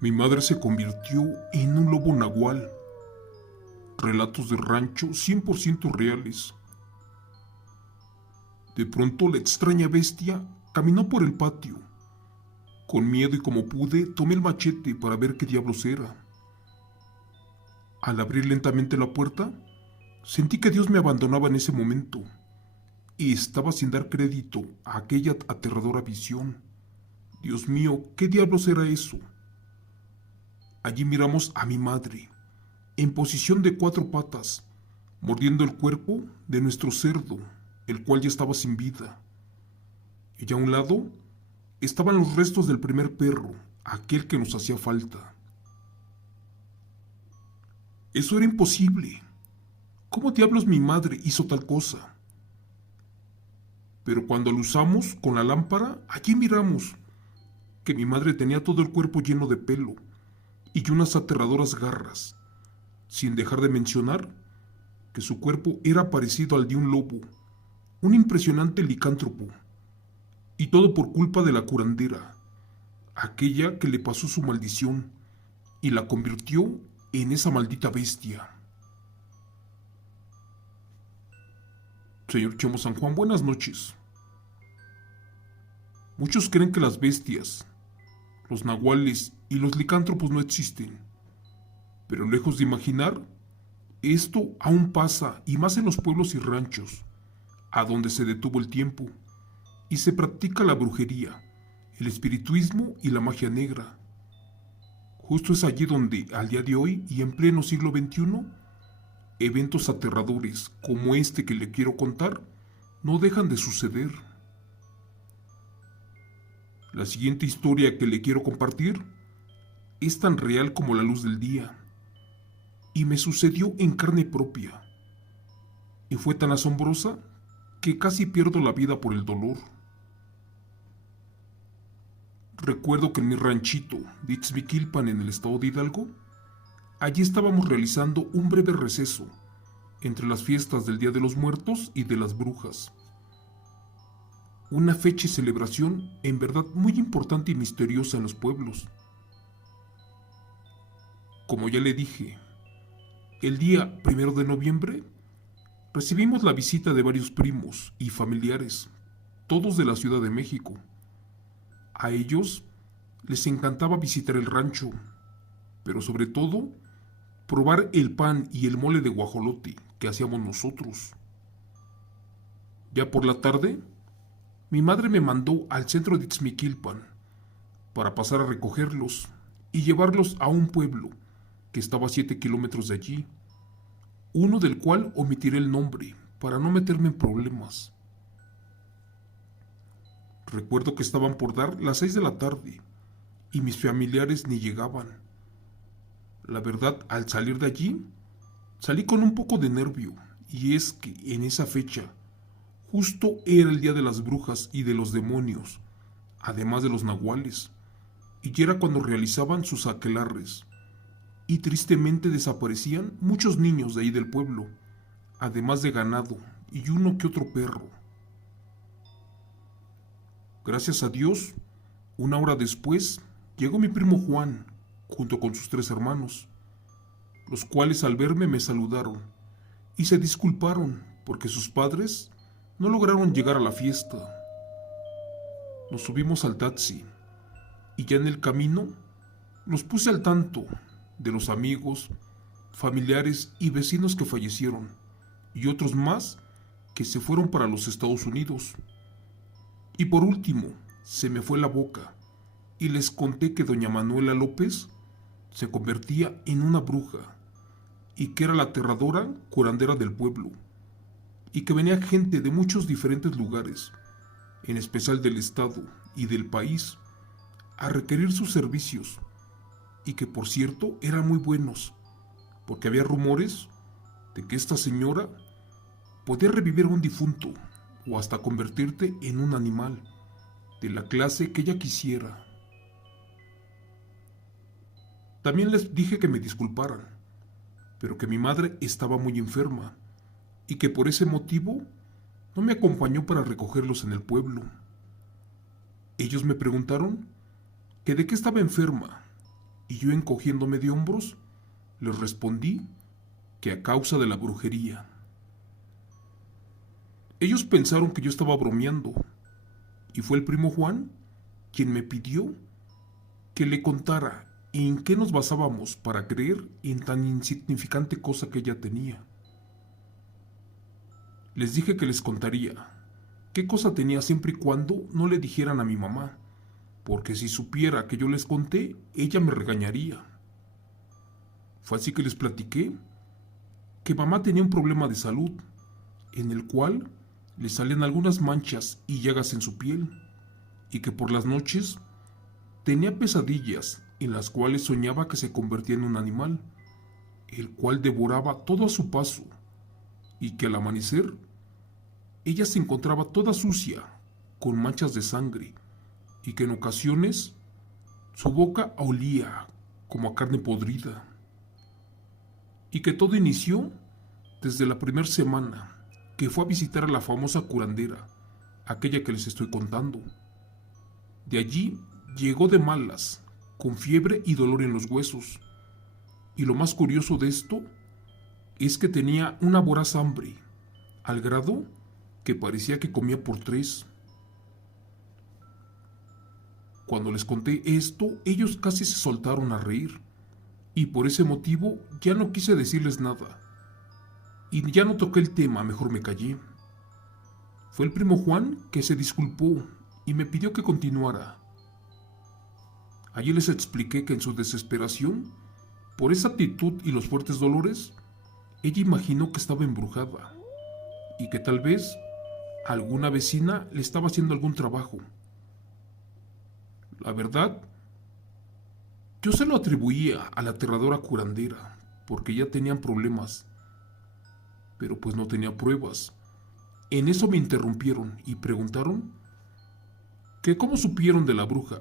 Mi madre se convirtió en un lobo nahual. Relatos de rancho 100% reales. De pronto la extraña bestia caminó por el patio. Con miedo y como pude, tomé el machete para ver qué diablos era. Al abrir lentamente la puerta, sentí que Dios me abandonaba en ese momento y estaba sin dar crédito a aquella aterradora visión. Dios mío, ¿qué diablos era eso? Allí miramos a mi madre, en posición de 4 patas, mordiendo el cuerpo de nuestro cerdo, el cual ya estaba sin vida. Y a un lado estaban los restos del primer perro, aquel que nos hacía falta. Eso era imposible. ¿Cómo diablos mi madre hizo tal cosa? Pero cuando lo usamos con la lámpara, allí miramos que mi madre tenía todo el cuerpo lleno de pelo y unas aterradoras garras, sin dejar de mencionar que su cuerpo era parecido al de un lobo, un impresionante licántropo, y todo por culpa de la curandera, aquella que le pasó su maldición y la convirtió en esa maldita bestia. Señor Chemo San Juan, buenas noches. Muchos creen que las bestias, los nahuales y los licántropos no existen, pero lejos de imaginar, esto aún pasa, y más en los pueblos y ranchos, a donde se detuvo el tiempo y se practica la brujería, el espiritismo y la magia negra. Justo es allí donde, al día de hoy y en pleno siglo XXI, eventos aterradores como este que le quiero contar no dejan de suceder. La siguiente historia que le quiero compartir es tan real como la luz del día y me sucedió en carne propia, y fue tan asombrosa que casi pierdo la vida por el dolor. Recuerdo que en mi ranchito de Itzmiquilpan, en el estado de Hidalgo, allí estábamos realizando un breve receso entre las fiestas del Día de los Muertos y de las Brujas. Una fecha y celebración en verdad muy importante y misteriosa en los pueblos. Como ya le dije, el día 1 de noviembre recibimos la visita de varios primos y familiares, todos de la Ciudad de México. A ellos les encantaba visitar el rancho, pero sobre todo probar el pan y el mole de guajolote que hacíamos nosotros. Ya por la tarde, mi madre me mandó al centro de Itzmiquilpan para pasar a recogerlos y llevarlos a un pueblo que estaba a 7 kilómetros de allí, uno del cual omitiré el nombre para no meterme en problemas. Recuerdo que estaban por dar las 6 de la tarde y mis familiares ni llegaban. La verdad, al salir de allí, salí con un poco de nervio, y es que en esa fecha justo era el día de las brujas y de los demonios, además de los nahuales, y era cuando realizaban sus aquelarres, y tristemente desaparecían muchos niños de ahí del pueblo, además de ganado y uno que otro perro. Gracias a Dios, una hora después, llegó mi primo Juan, junto con sus 3 hermanos, los cuales al verme me saludaron y se disculparon porque sus padres no lograron llegar a la fiesta. Nos subimos al taxi y ya en el camino los puse al tanto de los amigos, familiares y vecinos que fallecieron y otros más que se fueron para los Estados Unidos. Y por último, se me fue la boca y les conté que doña Manuela López se convertía en una bruja y que era la aterradora curandera del pueblo y que venía gente de muchos diferentes lugares, en especial del estado y del país, a requerir sus servicios, y que por cierto eran muy buenos, porque había rumores de que esta señora podía revivir a un difunto o hasta convertirte en un animal de la clase que ella quisiera. También les dije que me disculparan, pero que mi madre estaba muy enferma y que por ese motivo no me acompañó para recogerlos en el pueblo. Ellos me preguntaron que de qué estaba enferma y yo encogiéndome de hombros, les respondí que a causa de la brujería. Ellos pensaron que yo estaba bromeando, y fue el primo Juan quien me pidió que le contara en qué nos basábamos para creer en tan insignificante cosa que ella tenía. Les dije que les contaría qué cosa tenía siempre y cuando no le dijeran a mi mamá, porque si supiera que yo les conté, ella me regañaría. Fue así que les platiqué que mamá tenía un problema de salud, en el cual le salían algunas manchas y llagas en su piel, y que por las noches tenía pesadillas en las cuales soñaba que se convertía en un animal, el cual devoraba todo a su paso, y que al amanecer ella se encontraba toda sucia, con manchas de sangre, y que en ocasiones su boca olía como a carne podrida, y que todo inició desde la primera semana que fue a visitar a la famosa curandera, aquella que les estoy contando. De allí llegó de malas, con fiebre y dolor en los huesos, y lo más curioso de esto es que tenía una voraz hambre, al grado que parecía que comía por 3. Cuando les conté esto, ellos casi se soltaron a reír, y por ese motivo ya no quise decirles nada, y ya no toqué el tema, mejor me callé. Fue el primo Juan que se disculpó y me pidió que continuara. Allí les expliqué que en su desesperación, por esa actitud y los fuertes dolores, ella imaginó que estaba embrujada, y que tal vez alguna vecina le estaba haciendo algún trabajo. La verdad, yo se lo atribuía a la aterradora curandera, porque ya tenían problemas, pero pues no tenía pruebas. En eso me interrumpieron y preguntaron que cómo supieron de la bruja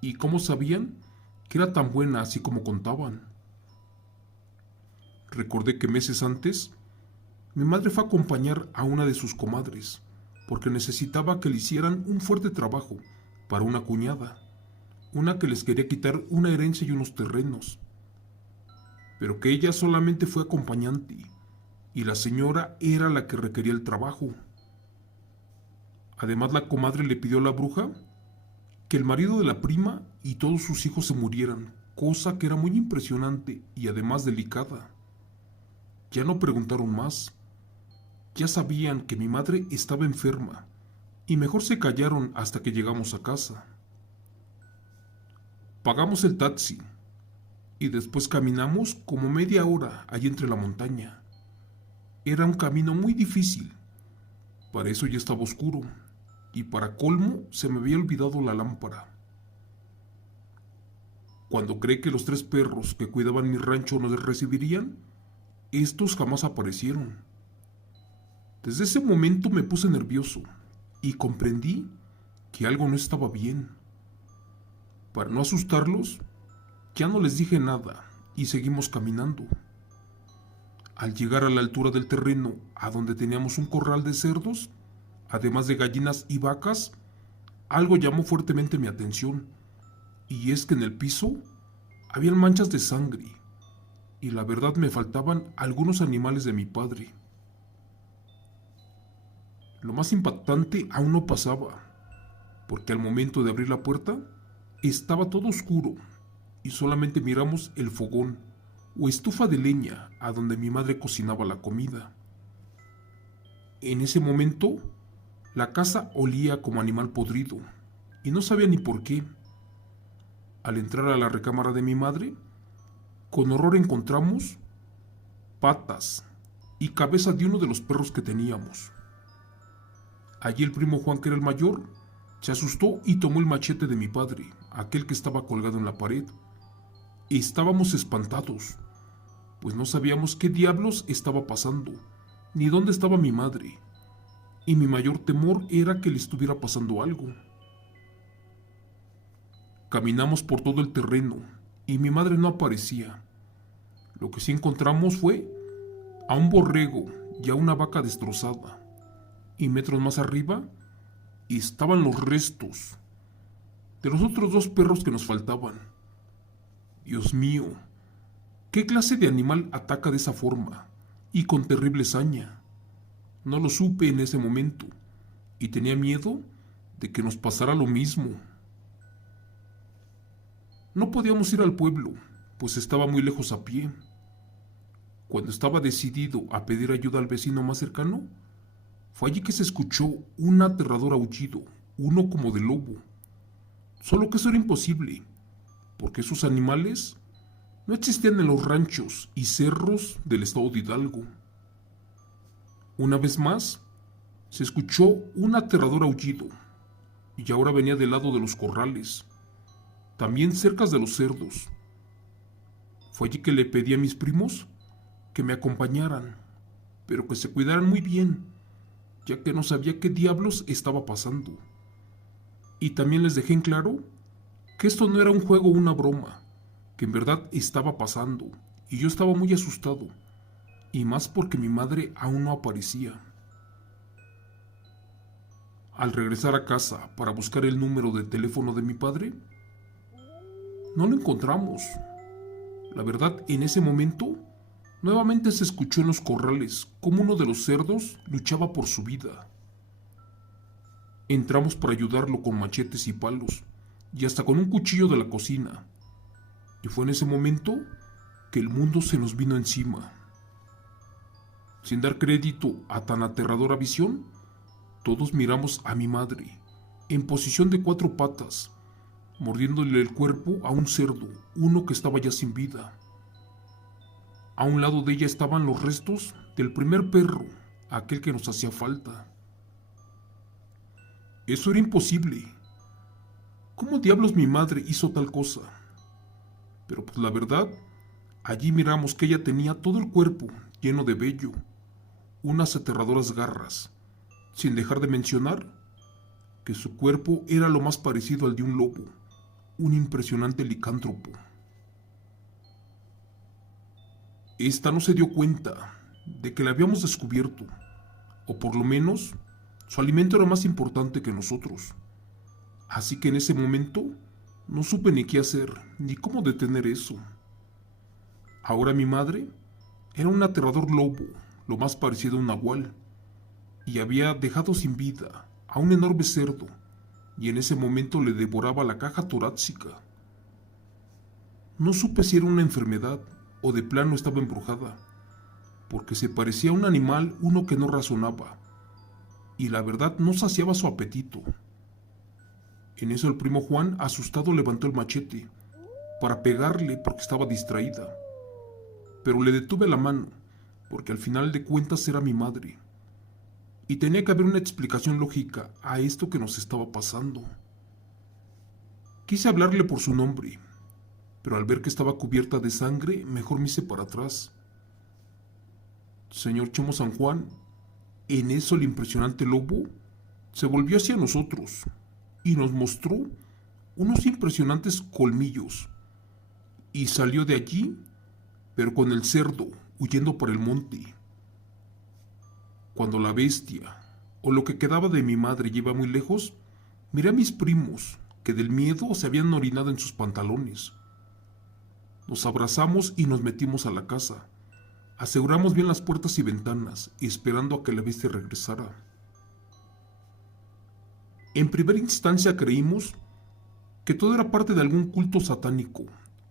y cómo sabían que era tan buena así como contaban. Recordé que meses antes mi madre fue a acompañar a una de sus comadres porque necesitaba que le hicieran un fuerte trabajo para una cuñada, una que les quería quitar una herencia y unos terrenos, pero que ella solamente fue acompañante y la señora era la que requería el trabajo. Además, la comadre le pidió a la bruja que el marido de la prima y todos sus hijos se murieran, cosa que era muy impresionante y además delicada. Ya no preguntaron más. Ya sabían que mi madre estaba enferma y mejor se callaron hasta que llegamos a casa. Pagamos el taxi y después caminamos como media hora allí entre la montaña. Era un camino muy difícil. Para eso ya estaba oscuro y para colmo se me había olvidado la lámpara. Cuando creí que los 3 perros que cuidaban mi rancho nos recibirían, estos jamás aparecieron. Desde ese momento me puse nervioso y comprendí que algo no estaba bien. Para no asustarlos, ya no les dije nada y seguimos caminando. Al llegar a la altura del terreno, a donde teníamos un corral de cerdos, además de gallinas y vacas, algo llamó fuertemente mi atención, y es que en el piso habían manchas de sangre, y la verdad me faltaban algunos animales de mi padre. Lo más impactante aún no pasaba, porque al momento de abrir la puerta, estaba todo oscuro, y solamente miramos el fogón o estufa de leña a donde mi madre cocinaba la comida. En ese momento, la casa olía como animal podrido, y no sabía ni por qué. Al entrar a la recámara de mi madre, con horror encontramos patas y cabeza de uno de los perros que teníamos. Allí el primo Juan, que era el mayor, se asustó y tomó el machete de mi padre, aquel que estaba colgado en la pared. Estábamos espantados, pues no sabíamos qué diablos estaba pasando, ni dónde estaba mi madre, y mi mayor temor era que le estuviera pasando algo. Caminamos por todo el terreno, y mi madre no aparecía. Lo que sí encontramos fue a un borrego y a una vaca destrozada, y metros más arriba estaban los restos de los otros 2 perros que nos faltaban. Dios mío, ¿qué clase de animal ataca de esa forma y con terrible saña? No lo supe en ese momento y tenía miedo de que nos pasara lo mismo. No podíamos ir al pueblo, pues estaba muy lejos a pie. Cuando estaba decidido a pedir ayuda al vecino más cercano, fue allí que se escuchó un aterrador aullido, uno como de lobo. Solo que eso era imposible, porque esos animales no existían en los ranchos y cerros del estado de Hidalgo. Una vez más, se escuchó un aterrador aullido, y ahora venía del lado de los corrales, también cerca de los cerdos. Fue allí que le pedí a mis primos que me acompañaran, pero que se cuidaran muy bien, ya que no sabía qué diablos estaba pasando. Y también les dejé en claro que esto no era un juego o una broma, que en verdad estaba pasando, y yo estaba muy asustado, y más porque mi madre aún no aparecía. Al regresar a casa para buscar el número de teléfono de mi padre, no lo encontramos. La verdad, en ese momento, nuevamente se escuchó en los corrales cómo uno de los cerdos luchaba por su vida. Entramos para ayudarlo con machetes y palos, y hasta con un cuchillo de la cocina. Y fue en ese momento que el mundo se nos vino encima. Sin dar crédito a tan aterradora visión, todos miramos a mi madre, en posición de 4 patas, mordiéndole el cuerpo a un cerdo, uno que estaba ya sin vida. A un lado de ella estaban los restos del primer perro, aquel que nos hacía falta. Eso era imposible. ¿Cómo diablos mi madre hizo tal cosa? Pero pues la verdad, allí miramos que ella tenía todo el cuerpo lleno de vello, unas aterradoras garras, sin dejar de mencionar que su cuerpo era lo más parecido al de un lobo, un impresionante licántropo. Esta no se dio cuenta de que la habíamos descubierto, o por lo menos su alimento era más importante que nosotros. Así que en ese momento no supe ni qué hacer, ni cómo detener eso. Ahora mi madre era un aterrador lobo, lo más parecido a un nahual, y había dejado sin vida a un enorme cerdo, y en ese momento le devoraba la caja torácica. No supe si era una enfermedad o de plano estaba embrujada, porque se parecía a un animal uno que no razonaba, y la verdad no saciaba su apetito. En eso el primo Juan, asustado, levantó el machete para pegarle porque estaba distraída, pero le detuve la mano, porque al final de cuentas era mi madre, y tenía que haber una explicación lógica a esto que nos estaba pasando. Quise hablarle por su nombre, pero al ver que estaba cubierta de sangre, mejor me hice para atrás. Señor Chemo San Juan, en eso el impresionante lobo se volvió hacia nosotros y nos mostró unos impresionantes colmillos, y salió de allí, pero con el cerdo huyendo por el monte. Cuando la bestia, o lo que quedaba de mi madre, iba muy lejos, miré a mis primos, que del miedo se habían orinado en sus pantalones. Nos abrazamos y nos metimos a la casa. Aseguramos bien las puertas y ventanas, esperando a que la bestia regresara. En primera instancia creímos que todo era parte de algún culto satánico,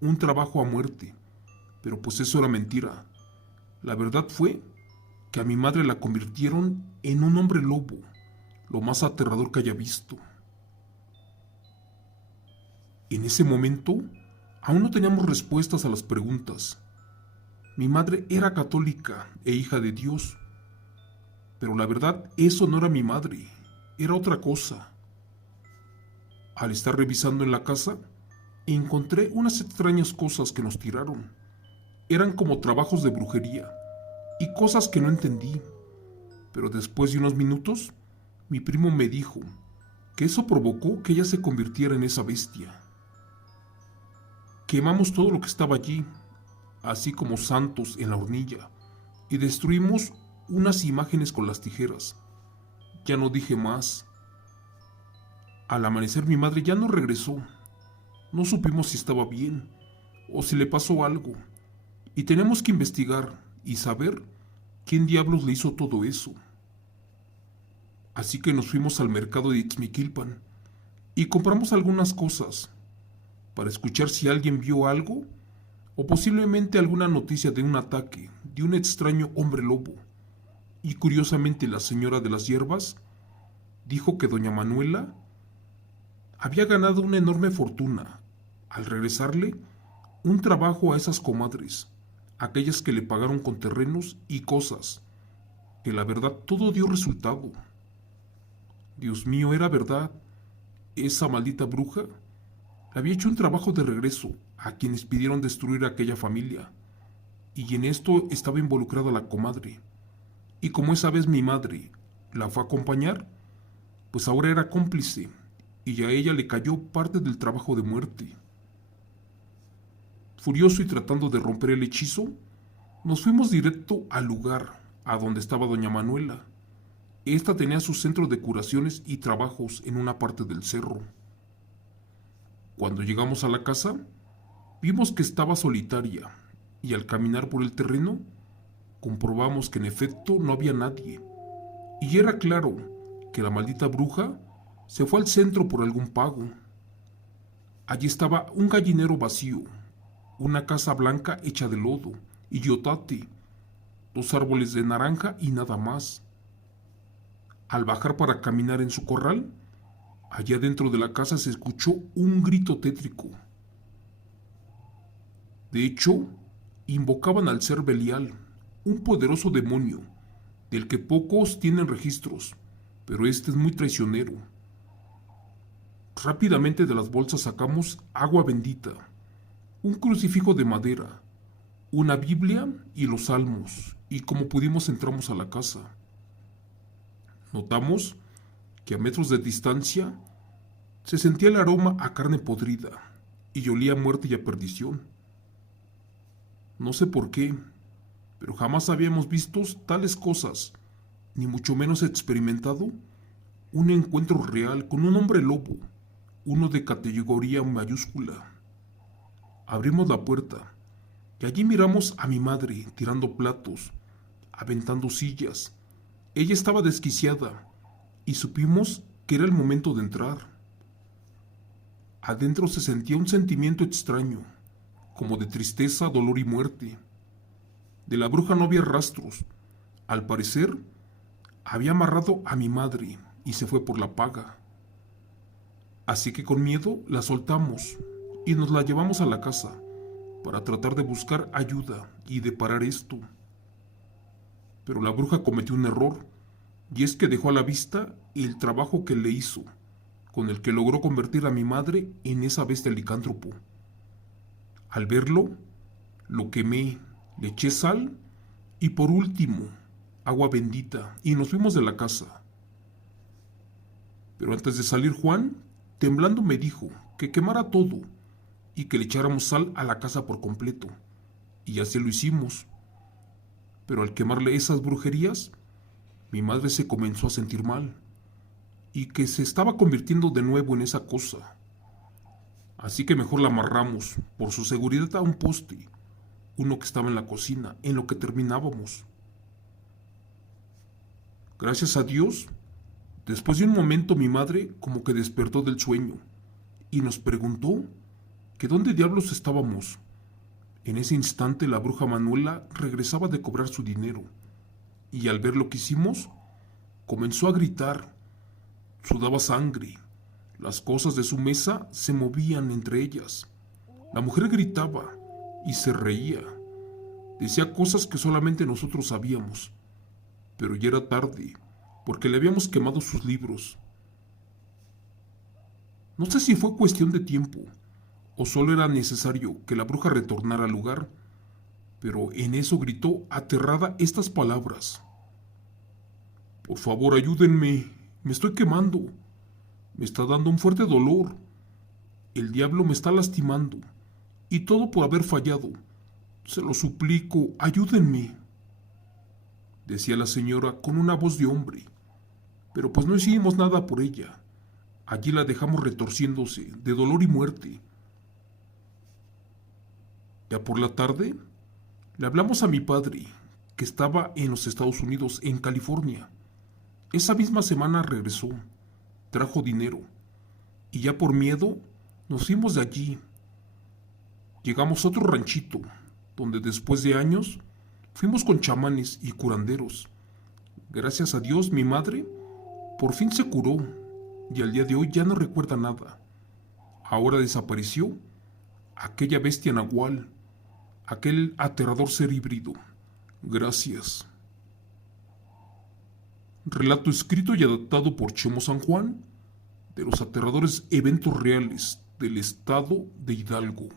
un trabajo a muerte, pero pues eso era mentira. La verdad fue que a mi madre la convirtieron en un hombre lobo, lo más aterrador que haya visto. En ese momento, aún no teníamos respuestas a las preguntas. Mi madre era católica e hija de Dios, pero la verdad eso no era mi madre, era otra cosa. Al estar revisando en la casa, encontré unas extrañas cosas que nos tiraron. Eran como trabajos de brujería y cosas que no entendí, pero después de unos minutos, mi primo me dijo que eso provocó que ella se convirtiera en esa bestia. Quemamos todo lo que estaba allí, así como santos en la hornilla, y destruimos unas imágenes con las tijeras. Ya no dije más. Al amanecer mi madre ya no regresó. No supimos si estaba bien, o si le pasó algo, y tenemos que investigar y saber quién diablos le hizo todo eso. Así que nos fuimos al mercado de Ixmiquilpan y compramos algunas cosas para escuchar si alguien vio algo o posiblemente alguna noticia de un ataque de un extraño hombre lobo. Y curiosamente la señora de las hierbas dijo que doña Manuela había ganado una enorme fortuna al regresarle un trabajo a esas comadres, aquellas que le pagaron con terrenos y cosas, que la verdad todo dio resultado. Dios mío, era verdad. Esa maldita bruja le había hecho un trabajo de regreso a quienes pidieron destruir a aquella familia, y en esto estaba involucrada la comadre. Y como esa vez mi madre la fue a acompañar, pues ahora era cómplice, y a ella le cayó parte del trabajo de muerte. Furioso y tratando de romper el hechizo, nos fuimos directo al lugar a donde estaba doña Manuela. Esta tenía su centro de curaciones y trabajos en una parte del cerro. Cuando llegamos a la casa, vimos que estaba solitaria, y al caminar por el terreno, comprobamos que en efecto no había nadie, y era claro que la maldita bruja se fue al centro por algún pago. Allí estaba un gallinero vacío, una casa blanca hecha de lodo y yotate, 2 árboles de naranja y nada más. Al bajar para caminar en su corral, allá dentro de la casa se escuchó un grito tétrico. De hecho, invocaban al ser Belial, un poderoso demonio, del que pocos tienen registros, pero este es muy traicionero. Rápidamente de las bolsas sacamos agua bendita, un crucifijo de madera, una Biblia y los salmos, y como pudimos entramos a la casa. Notamos que a metros de distancia se sentía el aroma a carne podrida y olía a muerte y a perdición. No sé por qué, pero jamás habíamos visto tales cosas, ni mucho menos experimentado un encuentro real con un hombre lobo, uno de categoría mayúscula. Abrimos la puerta y allí miramos a mi madre tirando platos, aventando sillas. Ella estaba desquiciada y supimos que era el momento de entrar. Adentro se sentía un sentimiento extraño, como de tristeza, dolor y muerte. De la bruja no había rastros. Al parecer, había amarrado a mi madre y se fue por la paga. Así que con miedo la soltamos y nos la llevamos a la casa para tratar de buscar ayuda y de parar esto. Pero la bruja cometió un error, y es que dejó a la vista el trabajo que le hizo, con el que logró convertir a mi madre en esa bestia licántropo. Al verlo, lo quemé, le eché sal y por último, agua bendita, y nos fuimos de la casa. Pero antes de salir Juan, temblando me dijo que quemara todo y que le echáramos sal a la casa por completo, y así lo hicimos. Pero al quemarle esas brujerías, mi madre se comenzó a sentir mal, y que se estaba convirtiendo de nuevo en esa cosa. Así que mejor la amarramos, por su seguridad, a un poste, uno que estaba en la cocina, en lo que terminábamos. Gracias a Dios, después de un momento mi madre como que despertó del sueño, y nos preguntó que dónde diablos estábamos. En ese instante la bruja Manuela regresaba de cobrar su dinero, y al ver lo que hicimos, comenzó a gritar. Sudaba sangre. Las cosas de su mesa se movían entre ellas. La mujer gritaba y se reía. Decía cosas que solamente nosotros sabíamos, pero ya era tarde, porque le habíamos quemado sus libros. No sé si fue cuestión de tiempo, o solo era necesario que la bruja retornara al lugar, pero en eso gritó aterrada estas palabras: «Por favor, ayúdenme, me estoy quemando, me está dando un fuerte dolor, el diablo me está lastimando, y todo por haber fallado, se lo suplico, ayúdenme», decía la señora con una voz de hombre, pero pues no hicimos nada por ella. Allí la dejamos retorciéndose de dolor y muerte. Ya por la tarde, le hablamos a mi padre, que estaba en los Estados Unidos, en California. Esa misma semana regresó, trajo dinero, y ya por miedo nos fuimos de allí. Llegamos a otro ranchito, donde después de años fuimos con chamanes y curanderos. Gracias a Dios, mi madre por fin se curó y al día de hoy ya no recuerda nada. Ahora desapareció aquella bestia nahual, aquel aterrador ser híbrido. Gracias. Relato escrito y adaptado por Chemo San Juan de los aterradores eventos reales del estado de Hidalgo.